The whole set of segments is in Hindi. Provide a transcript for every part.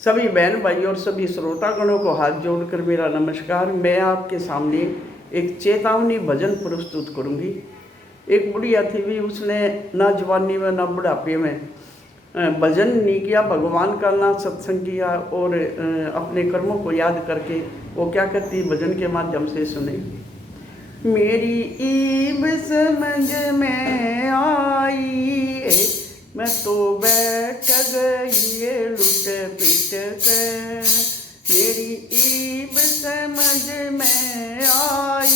सभी बहन भाई और सभी श्रोतागणों को हाथ जोड़कर मेरा नमस्कार। मैं आपके सामने एक चेतावनी भजन प्रस्तुत करूंगी। एक बुढ़िया थी भी, उसने ना जवानी में ना बुढ़ापे में भजन नहीं किया, भगवान का ना सत्संग किया और अपने कर्मों को याद करके वो क्या करती भजन के माध्यम से सुने। मेरी ईब समझ में आई, मैं तो बैठ गई लुट पिट कर। मेरी ईब समझ में आई,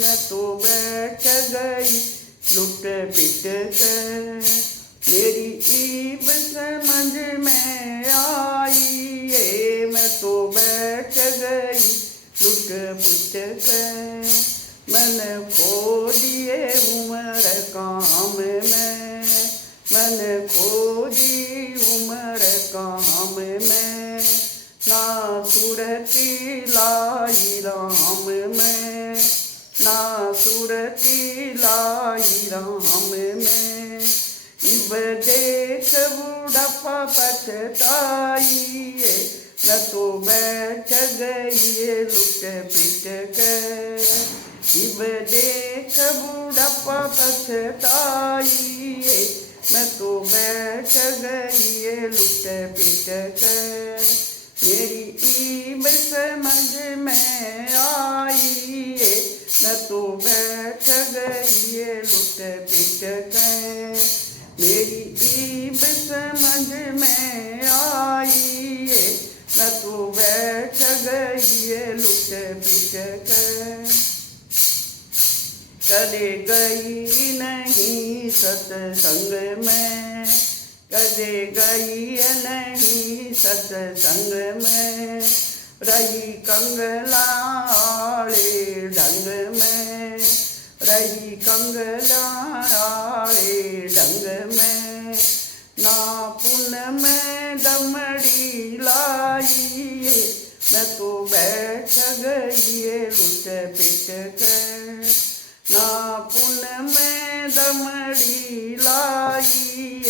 मैं तो बैठ गई लुट पिट कर। मेरी ईब समझ में आई, मैं तो बैठ गई लुट पुट कर। मन खो दिए उम्र काम में, मन खो दी उम्र काम में। ना सुरती लाई राम में, ना सुरती लाई राम में। इब देख बुढ़ापा पछताई, मैं तो बैठ गई लुट पिट कर। इब देख बुढ़ापा पछताई, मैं तो बैठ गई लुट पिट कर। मेरी ईब समझ में आई, मैं तो बैठ गई लुट पिट कर। मेरी ईब समझ में आई, मैं तो बैठ गई लुट पिट कर। कदे गई नहीं सत्संग में, कदे गई नहीं सत्संग में। रही कंगलाले ढंग में, रही कंगलाले ढंग में। ना पुन में दमड़ी लाई, मैं तो बैठ गई लुट पिट कर। ना पुन में दमड़ी लाई,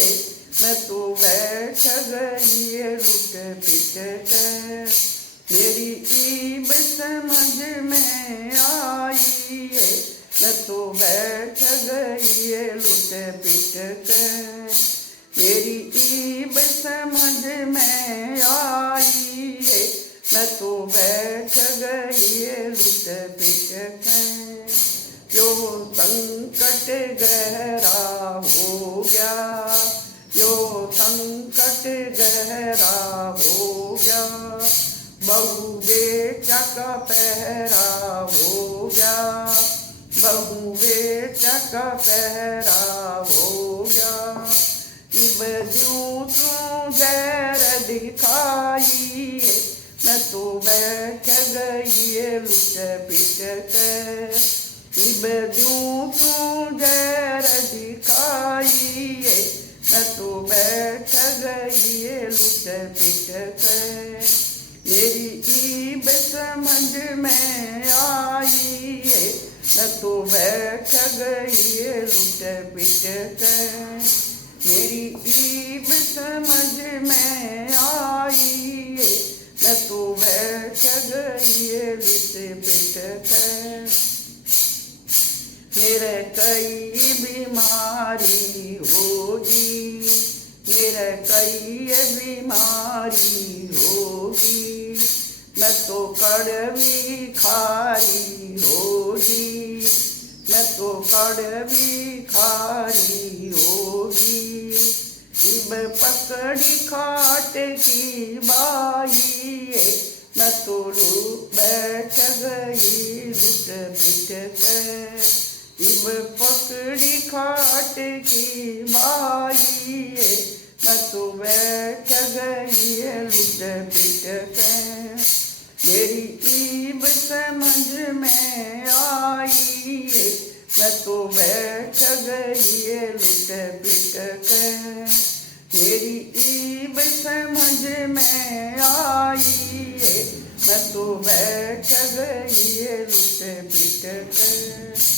मैं तो बैठ गई लुट पिट कर। मेरी ईब समझ में आई, मैं तो बैठ गई लुट पिट कर। मेरी ईब समझ में आई, मैं तो बैठ गई लुट पिट कर। यो संकट गहरा हो गया, यो संकट गहरा हो गया। बहू बेटा का पहरा हो गया, बहू बेटा का पहरा हो गया। इब दूं तू जहर दिखाई, मैं तो बैठ गई लुट पिट कर। इब दूं तू जहर दिखाई, मैं तो बैठ गई लुट पिट कर। मेरी ईब समझ में आई, मैं तो बैठ गई लुट पिट कर। मेरी ईब समझ में आई, मैं तो बैठ गई लुट पिट कर। मेरे कई बीमारी होगी, मेरे कई बीमारी होगी। मैं तो कड़वी खारी होगी, मैं तो कड़वी खारी होगी। इब पकड़ी खाट की बाई, मैं तो बैठ गई लुट पिट कर। इब पकड़ी खाट की बाई, मैं तो बैठ गई लुट पिट कर। मेरी ईब समझ में आई, मैं तो बैठ गई लुट पिट कर। मेरी ईब समझ में आई, मैं तो बैठ गई लुट पिट कर।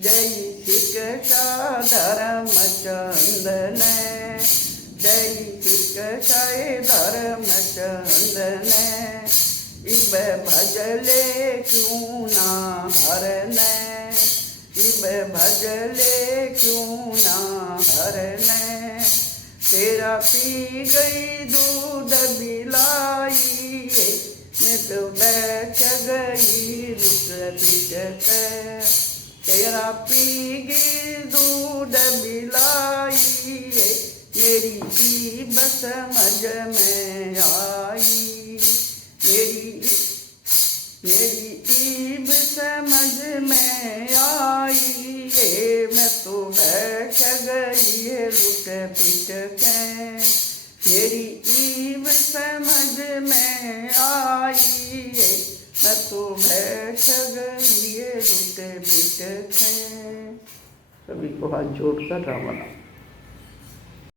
जय शिक्षा धर्मचंद ने, दैतिक क्षय धर्मचंद ने इब भजले क्यों ना हरने, इब भजले क्यों ना हरने। तेरा पी गई दूध बिलाई, मैं तो बैठ गई लुट पिट के। तेरा पी गई दूध बिलाई, मेरी ईब समझ में आई, मेरी ईब समझ में आई। मैं तो बैठ गई लुट पिट के, मेरी ईब समझ में आई। मैं तो बैठ गई लुट पिट के। सभी को हाथ जोड़कर राम नाम।